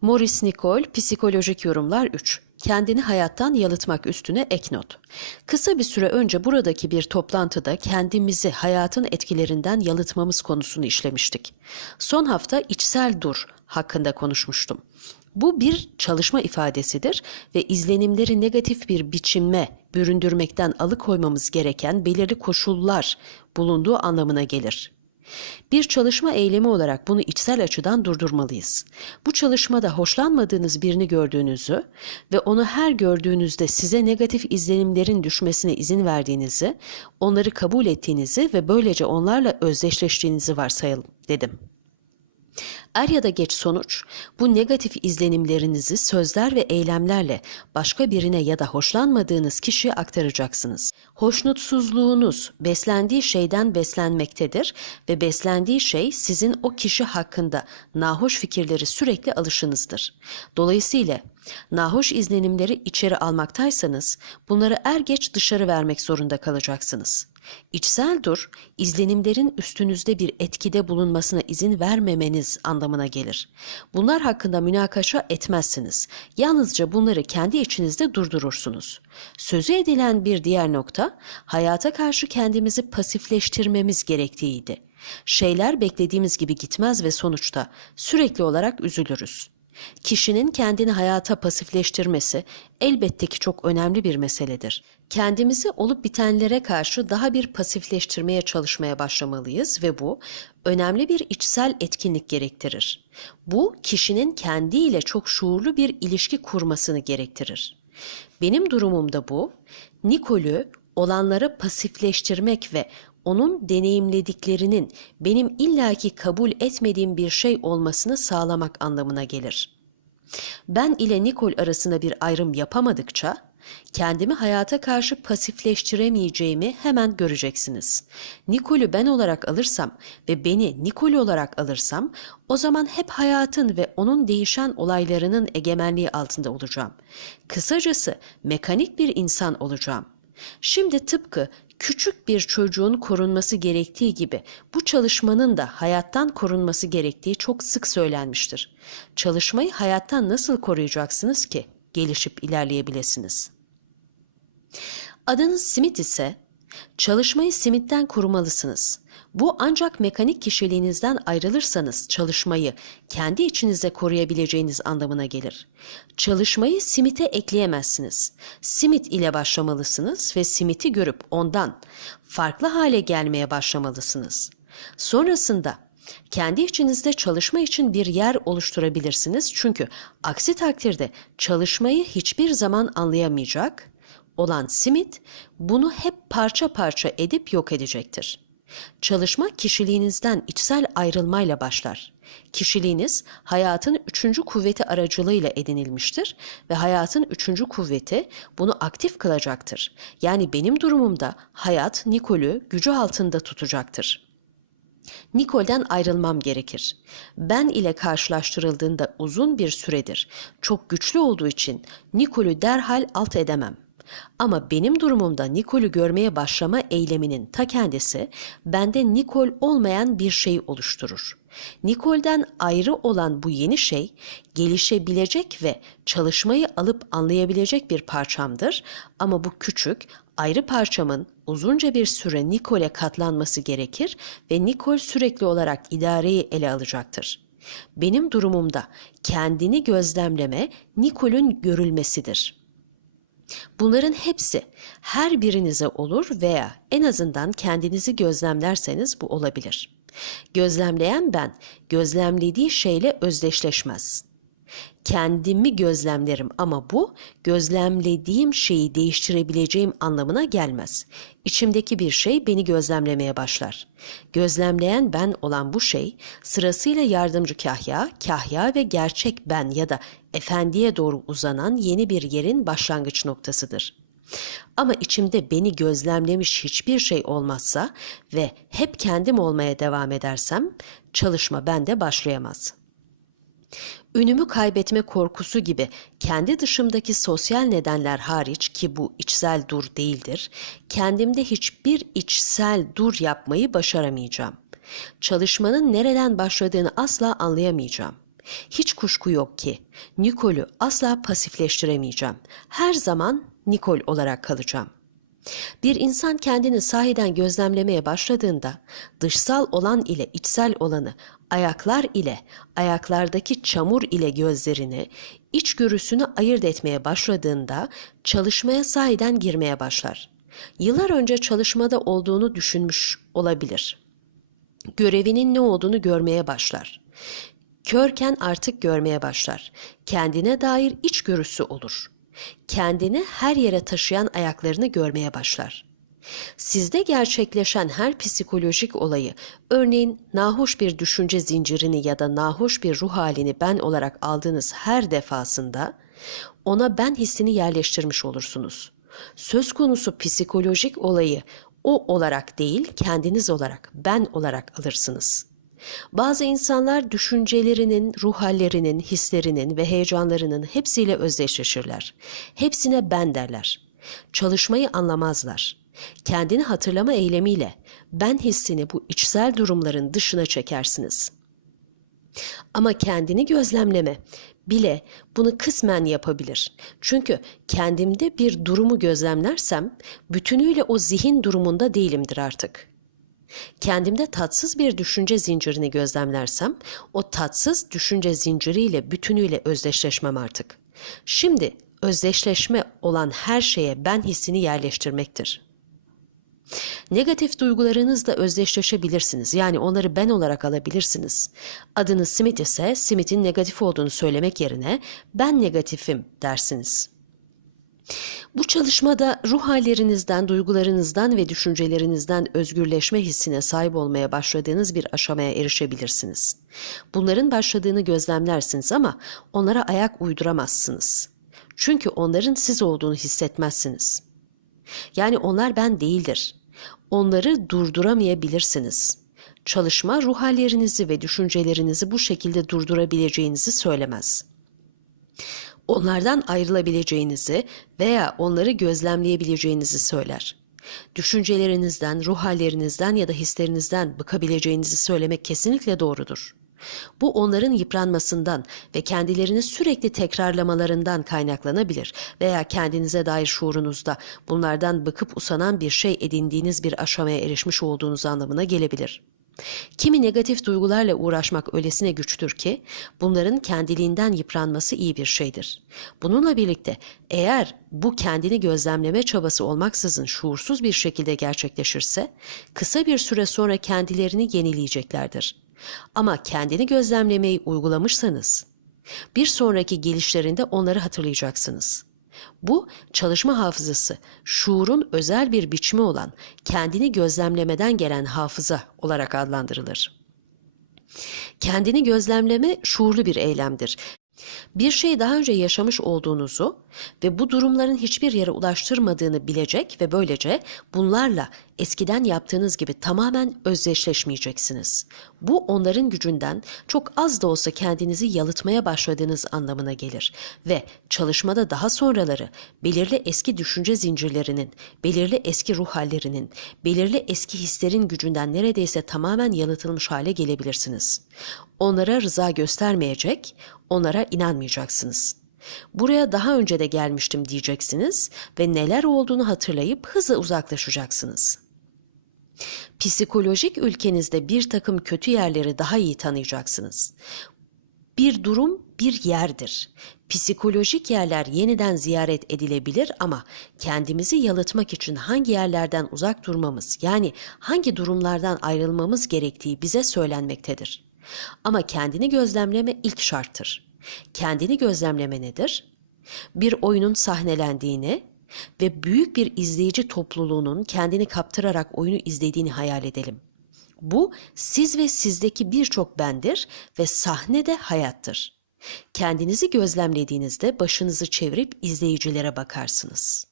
Morris Nicole Psikolojik Yorumlar 3 Kendini hayattan yalıtmak üstüne ek not. Kısa bir süre önce buradaki bir toplantıda kendimizi hayatın etkilerinden yalıtmamız konusunu işlemiştik. Son hafta içsel dur hakkında konuşmuştum. Bu bir çalışma ifadesidir ve izlenimleri negatif bir biçime büründürmekten alıkoymamız gereken belirli koşullar bulunduğu anlamına gelir. Bir çalışma eylemi olarak bunu içsel açıdan durdurmalıyız. Bu çalışmada hoşlanmadığınız birini gördüğünüzü ve onu her gördüğünüzde size negatif izlenimlerin düşmesine izin verdiğinizi, onları kabul ettiğinizi ve böylece onlarla özdeşleştiğinizi varsayalım dedim. Er ya da geç sonuç, bu negatif izlenimlerinizi sözler ve eylemlerle başka birine ya da hoşlanmadığınız kişiye aktaracaksınız. Hoşnutsuzluğunuz beslendiği şeyden beslenmektedir ve beslendiği şey sizin o kişi hakkında nahoş fikirleri sürekli alışınızdır. Dolayısıyla nahoş izlenimleri içeri almaktaysanız bunları er geç dışarı vermek zorunda kalacaksınız. İçsel dur, izlenimlerin üstünüzde bir etkide bulunmasına izin vermemeniz anlamına gelir. Bunlar hakkında münakaşa etmezsiniz. Yalnızca bunları kendi içinizde durdurursunuz. Sözü edilen bir diğer nokta, hayata karşı kendimizi pasifleştirmemiz gerektiğiydi. Şeyler beklediğimiz gibi gitmez ve sonuçta sürekli olarak üzülürüz. Kişinin kendini hayata pasifleştirmesi elbette ki çok önemli bir meseledir. Kendimizi olup bitenlere karşı daha bir pasifleştirmeye çalışmaya başlamalıyız ve bu önemli bir içsel etkinlik gerektirir. Bu kişinin kendiyle çok şuurlu bir ilişki kurmasını gerektirir. Benim durumumda bu, Nikol'ü olanlara pasifleştirmek ve onun deneyimlediklerinin benim illaki kabul etmediğim bir şey olmasını sağlamak anlamına gelir. Ben ile Nikol arasında bir ayrım yapamadıkça kendimi hayata karşı pasifleştiremeyeceğimi hemen göreceksiniz. Nikol'ü ben olarak alırsam ve beni Nikol olarak alırsam o zaman hep hayatın ve onun değişen olaylarının egemenliği altında olacağım. Kısacası mekanik bir insan olacağım. Şimdi tıpkı küçük bir çocuğun korunması gerektiği gibi bu çalışmanın da hayattan korunması gerektiği çok sık söylenmiştir. Çalışmayı hayattan nasıl koruyacaksınız ki gelişip ilerleyebilesiniz? Adınız Smith ise çalışmayı simitten korumalısınız. Bu ancak mekanik kişiliğinizden ayrılırsanız çalışmayı kendi içinizde koruyabileceğiniz anlamına gelir. Çalışmayı simite ekleyemezsiniz. Simit ile başlamalısınız ve simiti görüp ondan farklı hale gelmeye başlamalısınız. Sonrasında kendi içinizde çalışma için bir yer oluşturabilirsiniz. Çünkü aksi takdirde çalışmayı hiçbir zaman anlayamayacak olan simit bunu hep parça parça edip yok edecektir. Çalışma kişiliğinizden içsel ayrılmayla başlar. Kişiliğiniz hayatın üçüncü kuvveti aracılığıyla edinilmiştir ve hayatın üçüncü kuvveti bunu aktif kılacaktır. Yani benim durumumda hayat Nikol'ü gücü altında tutacaktır. Nikol'den ayrılmam gerekir. Ben ile karşılaştırıldığında uzun bir süredir. Çok güçlü olduğu için Nikol'ü derhal alt edemem. Ama benim durumumda Nikol'ü görmeye başlama eyleminin ta kendisi bende Nikol olmayan bir şey oluşturur. Nikol'den ayrı olan bu yeni şey gelişebilecek ve çalışmayı alıp anlayabilecek bir parçamdır ama bu küçük ayrı parçamın uzunca bir süre Nikol'e katlanması gerekir ve Nikol sürekli olarak idareyi ele alacaktır. Benim durumumda kendini gözlemleme Nikol'ün görülmesidir.'' Bunların hepsi her birinize olur veya en azından kendinizi gözlemlerseniz bu olabilir. Gözlemleyen ben, gözlemlediği şeyle özdeşleşmez. Kendimi gözlemlerim ama bu gözlemlediğim şeyi değiştirebileceğim anlamına gelmez. İçimdeki bir şey beni gözlemlemeye başlar. Gözlemleyen ben olan bu şey sırasıyla yardımcı kahya, kahya ve gerçek ben ya da efendiye doğru uzanan yeni bir yerin başlangıç noktasıdır. Ama içimde beni gözlemlemiş hiçbir şey olmazsa ve hep kendim olmaya devam edersem çalışma bende başlayamaz.'' Ünümü kaybetme korkusu gibi kendi dışımdaki sosyal nedenler hariç ki bu içsel dur değildir, kendimde hiçbir içsel dur yapmayı başaramayacağım. Çalışmanın nereden başladığını asla anlayamayacağım. Hiç kuşku yok ki Nicole'u asla pasifleştiremeyeceğim. Her zaman Nicole olarak kalacağım. Bir insan kendini sahiden gözlemlemeye başladığında dışsal olan ile içsel olanı, ayaklar ile, ayaklardaki çamur ile gözlerini, içgörüsünü ayırt etmeye başladığında çalışmaya sahiden girmeye başlar. Yıllar önce çalışmada olduğunu düşünmüş olabilir. Görevinin ne olduğunu görmeye başlar. Körken artık görmeye başlar. Kendine dair içgörüsü olur. Kendini her yere taşıyan ayaklarını görmeye başlar. Sizde gerçekleşen her psikolojik olayı, örneğin nahoş bir düşünce zincirini ya da nahoş bir ruh halini ben olarak aldığınız her defasında ona ben hissini yerleştirmiş olursunuz. Söz konusu psikolojik olayı o olarak değil, kendiniz olarak, ben olarak alırsınız. Bazı insanlar düşüncelerinin, ruh hallerinin, hislerinin ve heyecanlarının hepsiyle özdeşleşirler. Hepsine ben derler. Çalışmayı anlamazlar. Kendini hatırlama eylemiyle ben hissini bu içsel durumların dışına çekersiniz. Ama kendini gözlemleme bile bunu kısmen yapabilir. Çünkü kendimde bir durumu gözlemlersem bütünüyle o zihin durumunda değilimdir artık. Kendimde tatsız bir düşünce zincirini gözlemlersem o tatsız düşünce zinciriyle bütünüyle özdeşleşmem artık. Şimdi özdeşleşme olan her şeye ben hissini yerleştirmektir. Negatif duygularınızla özdeşleşebilirsiniz. Yani onları ben olarak alabilirsiniz. Adınız Smith ise Smith'in negatif olduğunu söylemek yerine ben negatifim dersiniz. Bu çalışmada ruh hallerinizden, duygularınızdan ve düşüncelerinizden özgürleşme hissine sahip olmaya başladığınız bir aşamaya erişebilirsiniz. Bunların başladığını gözlemlersiniz ama onlara ayak uyduramazsınız. Çünkü onların siz olduğunu hissetmezsiniz. Yani onlar ben değildir. Onları durduramayabilirsiniz. Çalışma ruh hallerinizi ve düşüncelerinizi bu şekilde durdurabileceğinizi söylemez. Onlardan ayrılabileceğinizi veya onları gözlemleyebileceğinizi söyler. Düşüncelerinizden, ruh hallerinizden ya da hislerinizden bıkabileceğinizi söylemek kesinlikle doğrudur. Bu onların yıpranmasından ve kendilerini sürekli tekrarlamalarından kaynaklanabilir veya kendinize dair şuurunuzda bunlardan bıkıp usanan bir şey edindiğiniz bir aşamaya erişmiş olduğunuz anlamına gelebilir. Kimi negatif duygularla uğraşmak öylesine güçtür ki bunların kendiliğinden yıpranması iyi bir şeydir. Bununla birlikte eğer bu kendini gözlemleme çabası olmaksızın şuursuz bir şekilde gerçekleşirse kısa bir süre sonra kendilerini yenileyeceklerdir. Ama kendini gözlemlemeyi uygulamışsanız bir sonraki gelişlerinde onları hatırlayacaksınız. Bu çalışma hafızası, şuurun özel bir biçimi olan kendini gözlemlemeden gelen hafıza olarak adlandırılır. Kendini gözlemleme şuurlu bir eylemdir. Bir şeyi daha önce yaşamış olduğunuzu ve bu durumların hiçbir yere ulaştırmadığını bilecek ve böylece bunlarla eskiden yaptığınız gibi tamamen özdeşleşmeyeceksiniz. Bu onların gücünden çok az da olsa kendinizi yalıtmaya başladığınız anlamına gelir ve çalışmada daha sonraları belirli eski düşünce zincirlerinin, belirli eski ruh hallerinin, belirli eski hislerin gücünden neredeyse tamamen yalıtılmış hale gelebilirsiniz. Onlara rıza göstermeyecek, onlara inanmayacaksınız. Buraya daha önce de gelmiştim diyeceksiniz ve neler olduğunu hatırlayıp hızla uzaklaşacaksınız. Psikolojik ülkenizde bir takım kötü yerleri daha iyi tanıyacaksınız. Bir durum bir yerdir. Psikolojik yerler yeniden ziyaret edilebilir ama kendimizi yalıtmak için hangi yerlerden uzak durmamız yani hangi durumlardan ayrılmamız gerektiği bize söylenmektedir. Ama kendini gözlemleme ilk şarttır. Kendini gözlemleme nedir? Bir oyunun sahnelendiğini ve büyük bir izleyici topluluğunun kendini kaptırarak oyunu izlediğini hayal edelim. Bu siz ve sizdeki birçok bendir ve sahne de hayattır. Kendinizi gözlemlediğinizde başınızı çevirip izleyicilere bakarsınız.